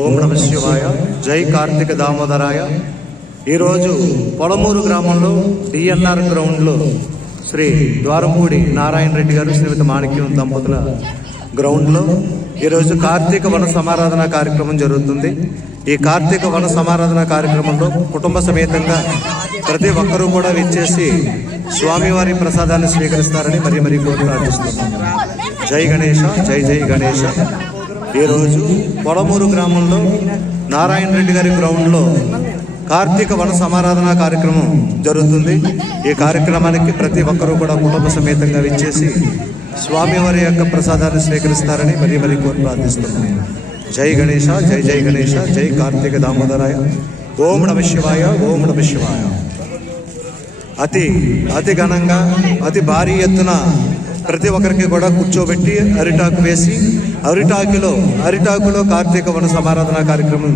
ఓం నమ శివాయ. జై కార్తీక దామోదరాయ. ఈరోజు పొలమూరు గ్రామంలో డిఎన్ఆర్ గ్రౌండ్లో శ్రీ ద్వారమూడి నారాయణ రెడ్డి గారు శ్రీమతి మాణిక్యం దంపతుల గ్రౌండ్లో. ఈరోజు కార్తీక వన సమారాధన కార్యక్రమం జరుగుతుంది. ఈ కార్తీక వన సమారాధన కార్యక్రమంలో కుటుంబ సమేతంగా ప్రతి ఒక్కరూ కూడా విచ్చేసి స్వామివారి ప్రసాదాన్ని స్వీకరిస్తారని మరి మరి కోరి ప్రార్థిస్తున్నాం జై గణేష జై జై గణేష. ఈరోజు పొడమూరు గ్రామంలో నారాయణ రెడ్డి గారి గ్రౌండ్లో కార్తీక వన సమారాధన కార్యక్రమం జరుగుతుంది. ఈ కార్యక్రమానికి ప్రతి ఒక్కరూ కూడా కుటుంబ సమేతంగా విచ్చేసి స్వామివారి యొక్క ప్రసాదాన్ని స్వీకరిస్తారని మరీ మరీ కోరి ప్రార్థిస్తున్నాం. జై గణేష జై జై గణేష జై కార్తీక దామోదరాయ. ఓం నమ శివాయ ఓం నమ శివాయ. అతి అతి ఘనంగా అతి భారీ ఎత్తున ప్రతి ఒక్కరికి కూడా కూర్చోబెట్టి అరిటాకు వేసి అరిటాకులో అరిటాకులో కార్తీక వన సమారాధన కార్యక్రమం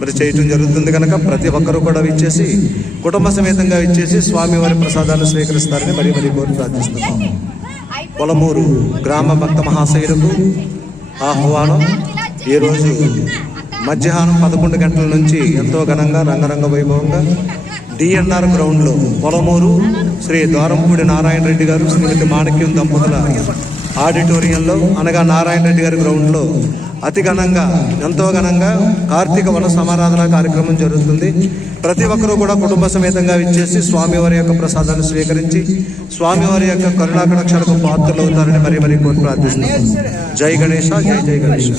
మరి చేయటం జరుగుతుంది కనుక ప్రతి ఒక్కరూ కూడా ఇచ్చేసి కుటుంబ సమేతంగా ఇచ్చేసి స్వామివారి ప్రసాదాలు స్వీకరిస్తారని మరి మరి కోరి ప్రార్థిస్తున్నాము పొలమూరు గ్రామ భక్త మహాశయులకు ఆహ్వానం. ఈరోజు మధ్యాహ్నం పదకొండు గంటల నుంచి ఎంతో ఘనంగా రంగరంగ వైభవంగా డిఎన్ఆర్ గ్రౌండ్లో పొలమూరు శ్రీ ద్వారంపూడి నారాయణ రెడ్డి గారు శ్రీమతి మాణిక్యం దంపతుల ఆడిటోరియంలో అనగా నారాయణ రెడ్డి గారి గ్రౌండ్లో అతి ఘనంగా ఎంతో ఘనంగా కార్తీక వన సమారాధన కార్యక్రమం జరుగుతుంది. ప్రతి ఒక్కరూ కూడా కుటుంబ సమేతంగా ఇచ్చేసి స్వామివారి యొక్క ప్రసాదాన్ని స్వీకరించి స్వామివారి యొక్క కరుణాకటాక్షలకు పాత్రలు అవుతారని మరి మరీ కోరి ప్రార్థిస్తున్నాం. జై గణేష జై జై గణేష.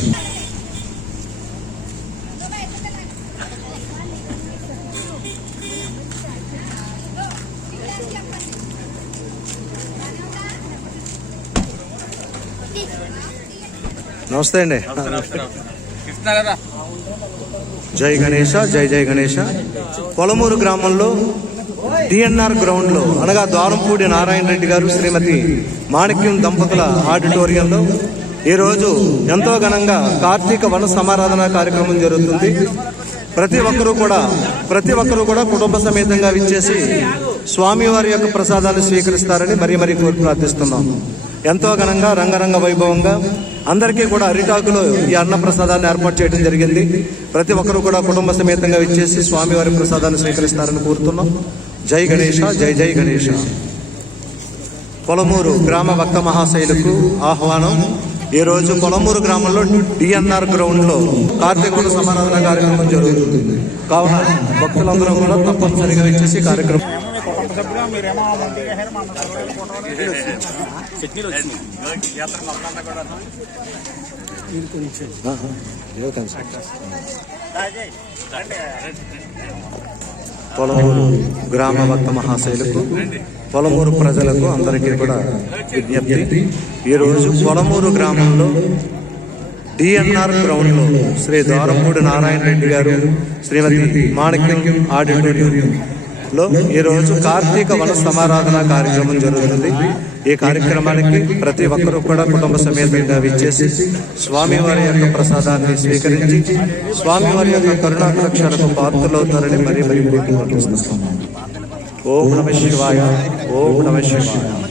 నమస్తే అండి. జై గణేష జై జై గణేష. పొలమూరు గ్రామంలో డిఎన్ఆర్ గ్రౌండ్లో అనగా ద్వారంపూడి నారాయణ రెడ్డి గారు శ్రీమతి మాణిక్యం దంపతుల ఆడిటోరియంలో ఈరోజు ఎంతో ఘనంగా కార్తీక వన సమారాధన కార్యక్రమం జరుగుతుంది. ప్రతి ఒక్కరూ కూడా ప్రతి ఒక్కరూ కూడా కుటుంబ సమేతంగా విచ్చేసి స్వామివారి యొక్క ప్రసాదాన్ని స్వీకరిస్తారని మరీ మరీ కోరి ప్రార్థిస్తున్నాం. ఎంతో ఘనంగా రంగరంగ వైభవంగా అందరికీ కూడా అరిటాకులో ఈ అన్నప్రసాదాన్ని ఏర్పాటు చేయడం జరిగింది. ప్రతి ఒక్కరూ కూడా కుటుంబ సమేతంగా విచ్చేసి స్వామివారి ప్రసాదాన్ని స్వీకరిస్తారని కోరుతున్నాం. జై గణేష జై జై గణేష. పొలమూరు గ్రామ భక్త మహాశైలకు ఆహ్వానం. ఈ రోజు పొలమూరు గ్రామంలో డిఎన్ఆర్ గ్రౌండ్లో లో కార్తీక సమారాధన కార్యక్రమం జరుగుతుంది. కావున భక్తులందరూ కూడా తప్పనిసరిగా ఇచ్చేసి కార్యక్రమం సభ్యులుగా మీరేమో మంది చేశారు మన చట్నీలు వచ్చినాయి యాత్ర మొత్తం కూడా పొలమూరు గ్రామ భక్త మహాశైలకు పొలమూరు ప్రజలకు అందరికీ కూడా విజ్ఞప్తి. ఈరోజు పొలమూరు గ్రామంలో డిఎన్ఆర్ గ్రౌండ్లో శ్రీ ద్వారంపూడి నారాయణ రెడ్డి గారు శ్రీమతి మాణిక్యం ఆడిటోరియం లో ఈరోజు కార్తీక వన సమారాధన కార్యక్రమం జరుగుతుంది. ఈ కార్యక్రమానికి ప్రతి ఒక్కరూ కూడా కుటుంబ సమేతంగా విచ్చేసి స్వామివారి యొక్క ప్రసాదాన్ని స్వీకరించి స్వామివారి యొక్క కరుణాకరక్షణకు పాత్రలవుతారని మరీ మరీ కోరుకుంటున్నాం. ఓం నమ శివాయ ఓం నమ శివాయ.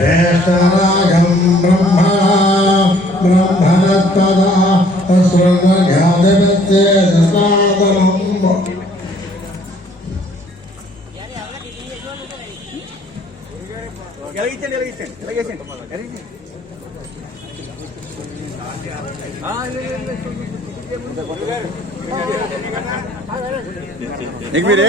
ज्येष्ठरागं ब्रह्मणा ब्रह्मणस्तदा शृण्वघातवत्ये दशादनम् ఎలాగించండి ఎలాగించండి ఎలాగేసండి ఎలాగించండి నీకు మీరే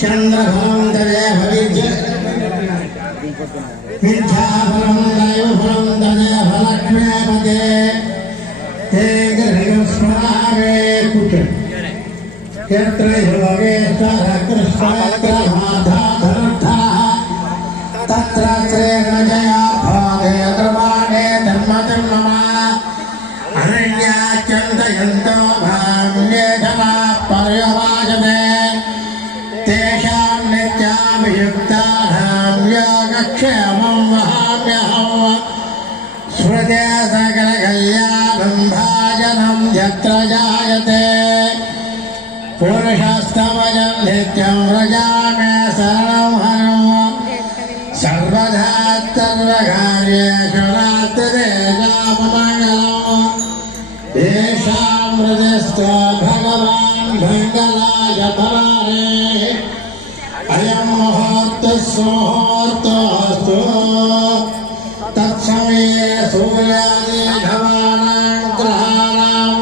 चंद्रफलम दजे भविज मिथ्याफलम दयो फलम दजे फलक्ष्मे पदे ते गृहस्मारे कुच यत्र योगे कृष्णत्र माधा धनुर्धा तत्र त्रेण जया भागे अग्रवाणे धर्मजन्ममा। अरण्या चन्दयन्तो ക്ഷേമം വഹാമ്യഹം സ്മൃതേ സകല കല്യാണം ഭാജനം യത്ര ജായത്തെ പുരുഷസ്തമജം നിത്യം വ്രജാമേ ശരണം ഹരം സർവധാ സർവകാര്യേഷു രാത്രിമംഗളം യേഷാം ഹൃദയസ്ഥോ ഭഗവാൻ മംഗളായ പരാരേ അയം മുഹൂർത്ത സുഹൂർത്തോ सुमुहूर्तोऽस्तु तत्समये सूर्यादिघवानां ग्रहाणाम्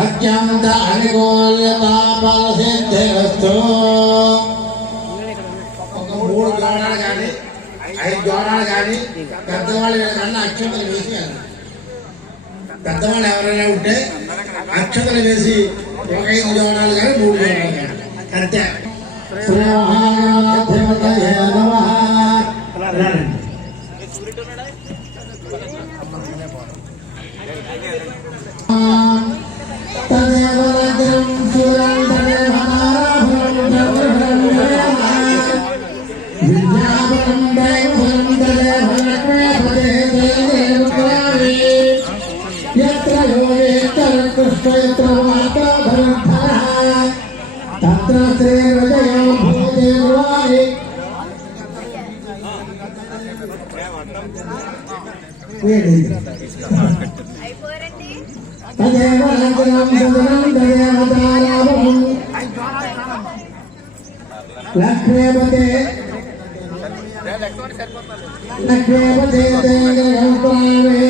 अत्यन्त अनुकूल्यता फलसिद्धिरस्तु ఒక మూడు గోడలు కానీ ఐదు గోడలు కానీ పెద్దవాళ్ళు కన్నా అక్షతలు వేసి వెళ్ళాలి. పెద్దవాళ్ళు ఎవరైనా ఉంటే అక్షతలు వేసి ఒక ఐదు జోడాలు కానీ మూడు జోడాలు కానీ అంతే శ్రీ మహాగణాధిపతయే hablar लक्ष्मीपते लक्ष्मीपते देवगणपुराणे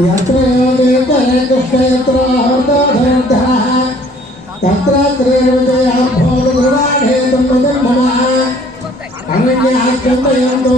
यत्र देवतरे दुष्टयत्र हर्तधर्तः तत्र त्रेवते अभोगपुराणे तम्बदम्भवः अनन्याः चन्दयन्तो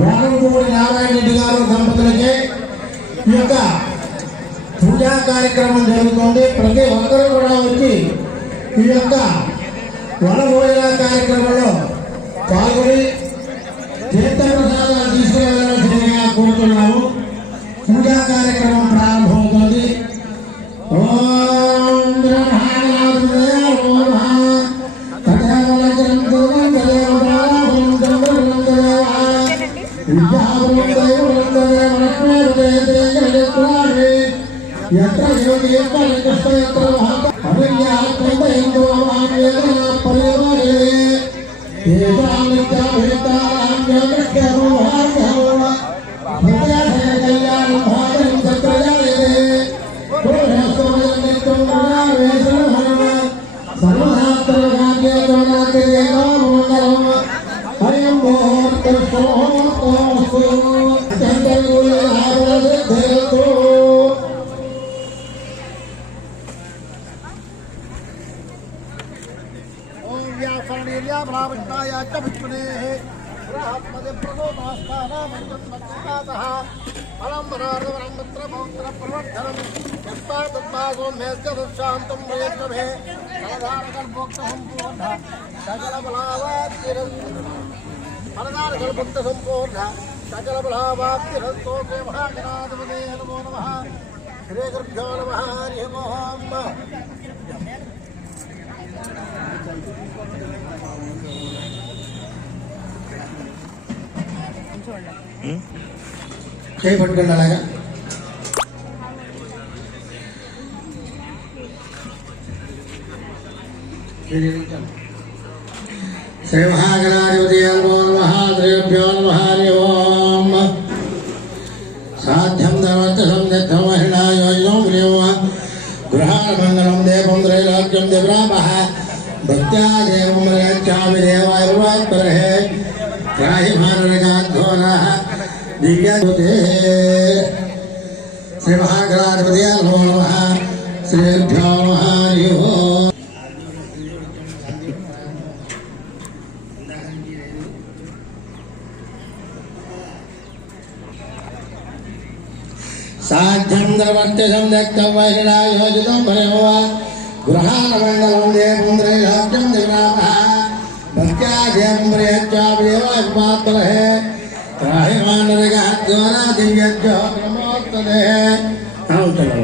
వారంపూడి నారాయణ రెడ్డి గారు దంపతులకి ఈ యొక్క పూజా కార్యక్రమం జరుగుతోంది. ప్రతి ఒక్కరూ కూడా వచ్చి ఈ యొక్క వనభోజన కార్యక్రమంలో పాల్గొని తీర్థప్రసాదాలు తీసుకురావాలి. हमें यहाँ कहते हैं जो हम वेदना परिवार ये ये जान क्या भेटा हम जगत के रूहार होगा विष्णाया च भिक्षुनेः प्रलोभास्थानामन्तः फलं वरार्धवरं तत्र मौत्र प्रवर्धनं यस्ता तत्मा सौम्यस्य तत्शान्तं प्रयत्नमे फलधारकल्पोक्तहं पूर्ध सकलबलावाप्तिरं फलधारकल्पोक्तसम्पूर्ध सकलबलावाप्तिरस्तो मे महागणाधिपते नमो नमः। श्रीगुरुभ्यो नमः। हरिः ओम्। हम्म? कहीं फटकर डालेगा? श्री महागणाधिपतिभ्यो नमः हरिभ्यो नमः हरि ओम् साध्यं धनवन्तसं दत्तमहिणायोजनं ग्रीवः गृहाणमङ्गलं देवं त्रैलोक्यं देवरामः। भक्त्या देवं रक्षामि देवाय परहे। त्राहि भारत दिव्याज्योते श्री महागणाधिपति नमो नमः श्रीभ्यो महायो साध्यं द्रवत्यजं दत्तं वहिना योजितं भयवा गृहारमण्डलं देवन्द्रैराज्यं देवामः भक्त्या देवं प्रियत्वा देवात्मात्मनः దేవం ప్రియచ్చాదేవాత్మహే త్రాహిమానరగాద్వారా బ్రహ్మోత్తదే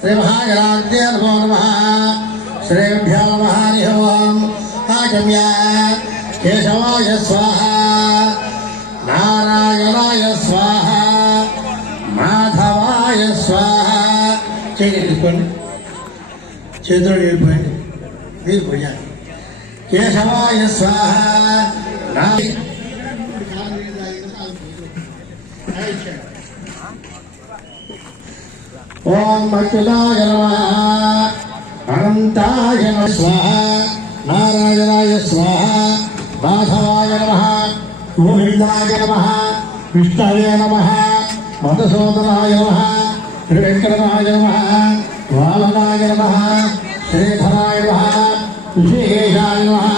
శ్రీ మహాగణాధ్య నమో నమ శ్రీభ్యో నమ హరి ఓం ఆగమ్య కేశవాయ స్వాహ నారాయణాయ స్వాహ మాధవాయ స్వాహ చేయండి చేతులు వెళ్ళిపోయింది మీరు పోయాలి కేశవాయ స్వాహ నా- ఓం అచ్యుతాయ నమ. అనంతాయ నమ. స్వాహ. నారాయణాయ స్వాహ. మాధవాయ నమ. గోవిందాయ నమ. విష్ణవే నమ. మధుసూదనాయ నమ. శ్రీ నమ. వామనాయ నమ. శ్రీధరాయ నమ. విశేషాయ నమ.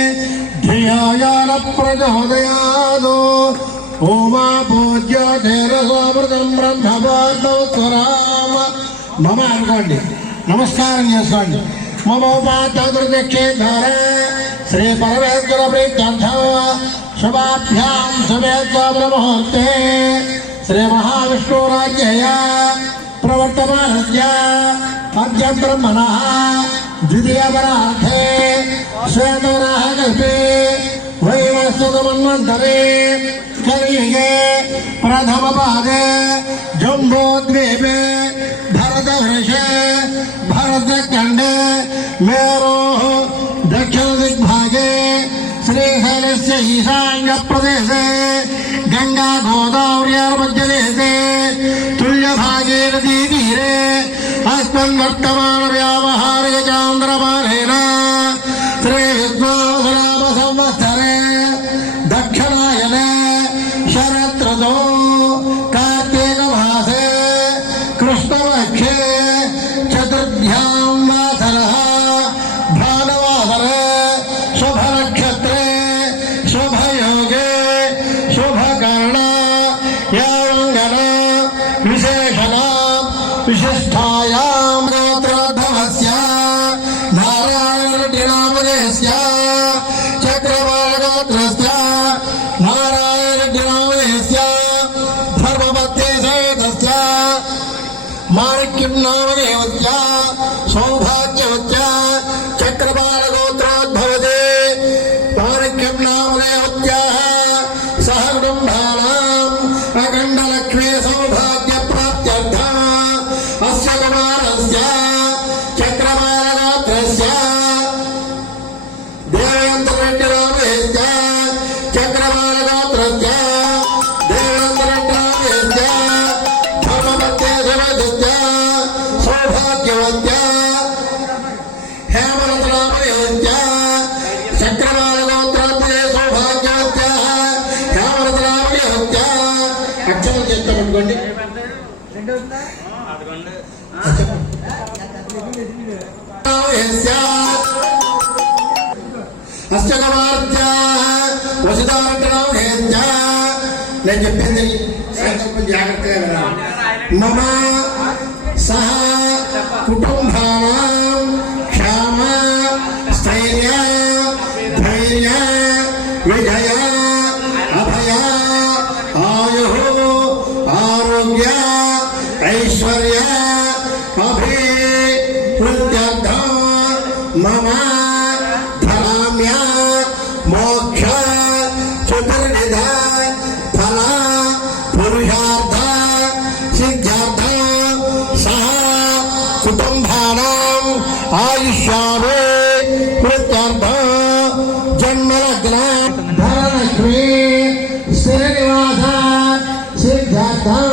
विहायानप्रजहृदयादो ओमा पूज्य ధైర్యసోమృతం బ్రహ్మపాదవత్వరామ మమ అనుకోండి నమస్కారం చేసుకోండి మమ ఉపాధ్యక్షేధర శ్రీ పరమేశ్వర ప్రీత్యర్థ శుభాభ్యాం శుభేత్వామృ ముహూర్తే శ్రీ మహావిష్ణురాజ్యయ ప్రవర్తమానస్య అద్య బ్రహ్మణ द्वितीय परार्थे श्वेतराहकल्पे वैवस्तुमन्वन्तरे कलियुगे प्रथमपादे जम्बोद्वीपे भरतवृषे भरतखण्डे मेरोः दक्षिणदिग्भागे श्रीशैलस्य ईशान्यप्रदेशे गङ्गागोदावर्यार्पजलेशे अस्मन्वर्तमान व्यावहार्य चान्द्रपालेन निर्डेलावरस्य సంకల్పం జాగ్రత్తగా వినాలి మమ సహ కుటుంబ သမဏ श्री श्रीनिवास सिद्धार्थ